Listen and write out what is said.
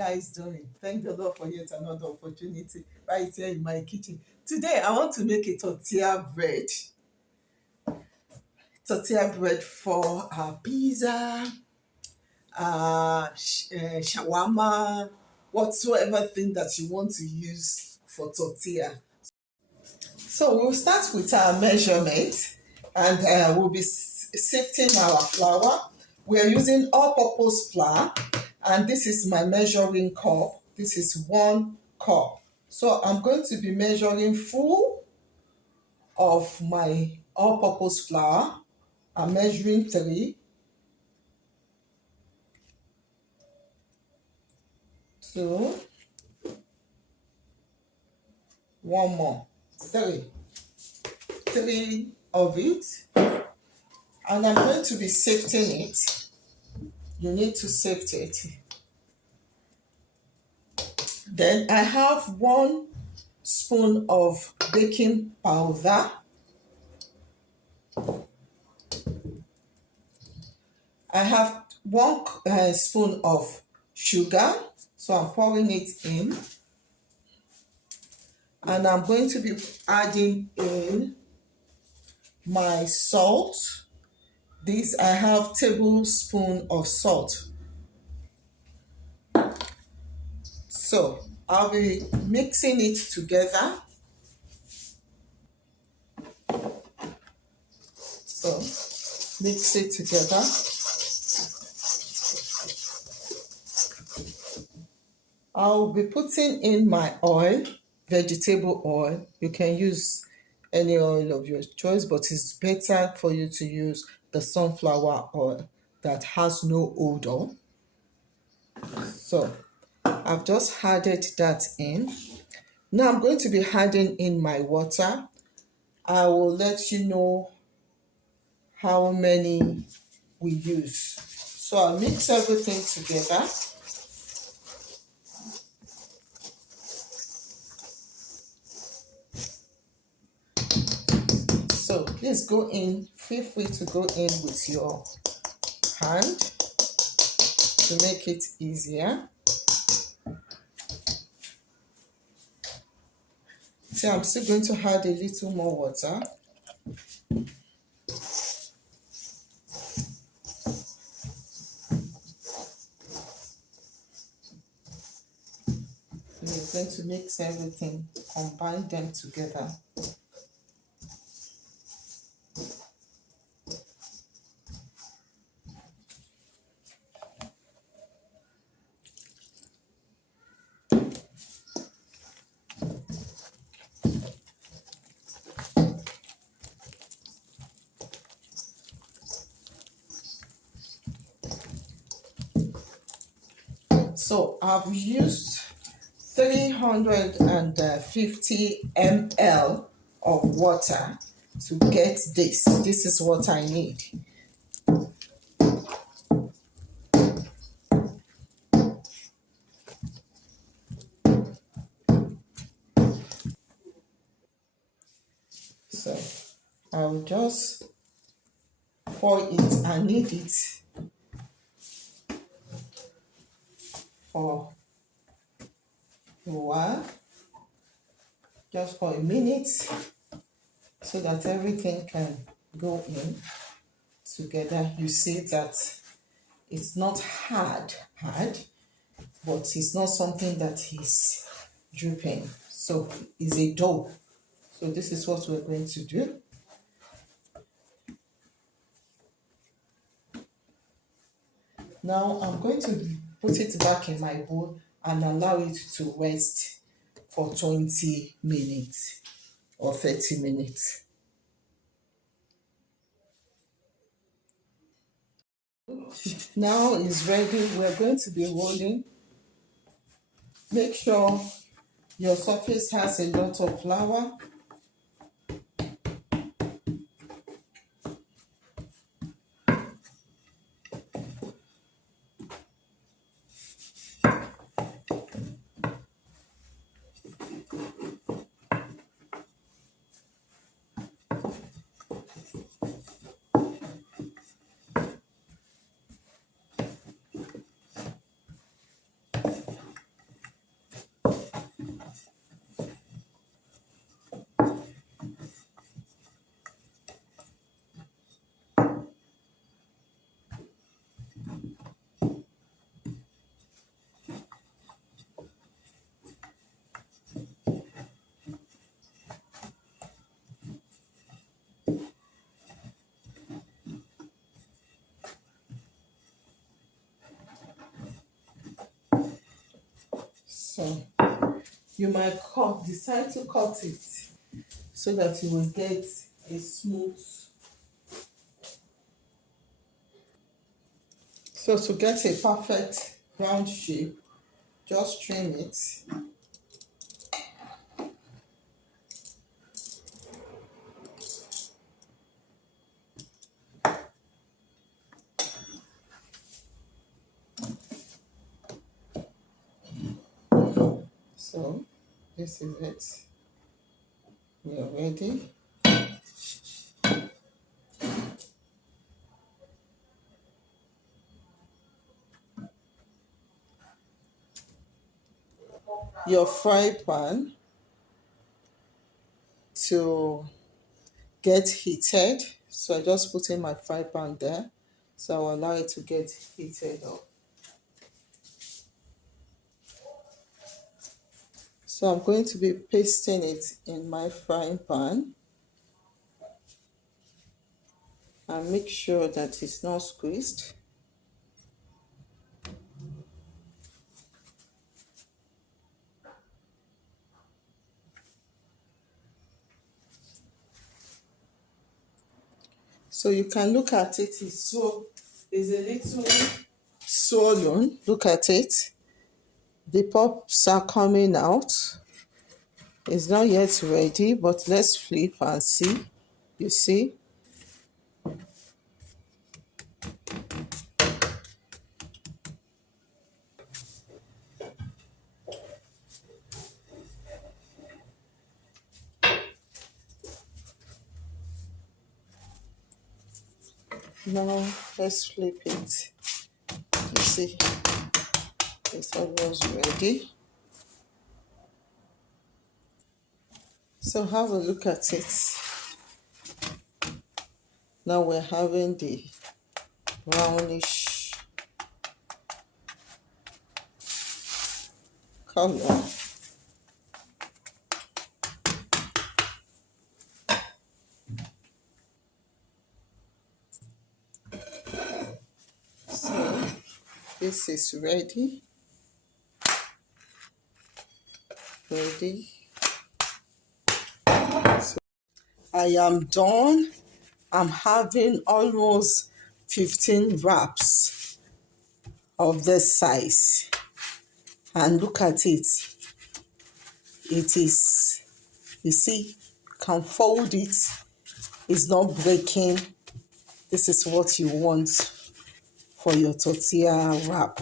guys doing? Thank the Lord for yet another opportunity right here in my kitchen. Today, I want to make a tortilla bread. Tortilla bread for pizza, shawarma, whatsoever thing that you want to use for tortilla. So we'll start with our measurement, and we'll be sifting our flour. We are using all-purpose flour, and this is my measuring cup. This is 1 cup. So I'm going to be measuring full of my all-purpose flour. I'm measuring 3, 2, 1 more, 3. 3 of it, and I'm going to be sifting it. You need to sift it. Then I have 1 spoon of baking powder. I have 1 spoon of sugar, so I'm pouring it in. And I'm going to be adding in my salt. This I have tablespoon of salt. So I'll be mixing it together. So mix it together. I'll be putting in my oil, vegetable oil. You can use any oil of your choice, but it's better for you to use the sunflower oil that has no odor. So I've just added that in. Now I'm going to be adding in my water. I will let you know how many we use. So I'll mix everything together. So please feel free to go in with your hand to make it easier. See, I'm still going to add a little more water. So you're going to mix everything, combine them together. So I've used 350 ml of water to get this. This is what I need. So I will just pour it. I knead it for a while, just for a minute, so that everything can go in together. You see that it's not hard, but it's not something that is dripping. So it's a dough. So this is what we're going to do. Now I'm going to put it back in my bowl and allow it to rest for 20 minutes or 30 minutes. Now it's ready. We're going to be rolling. Make sure your surface has a lot of flour. So you might decide to cut it so that you will get a smooth. So to get a perfect round shape, just trim it. So this is it. We are ready. Your fry pan to get heated. So I just put in my fry pan there. So I'll allow it to get heated up. So I'm going to be pasting it in my frying pan and make sure that it's not squeezed. So you can look at it, it's a little swollen. Look at it. The pops are coming out. It's not yet ready, but let's flip and see. You see? Now let's flip it. You see? It's almost ready. So have a look at it. Now we're having the brownish color. So this is ready. So I am done. I'm having almost 15 wraps of this size. And look at it. It is, you see, you can fold it. It's not breaking. This is what you want for your tortilla wrap.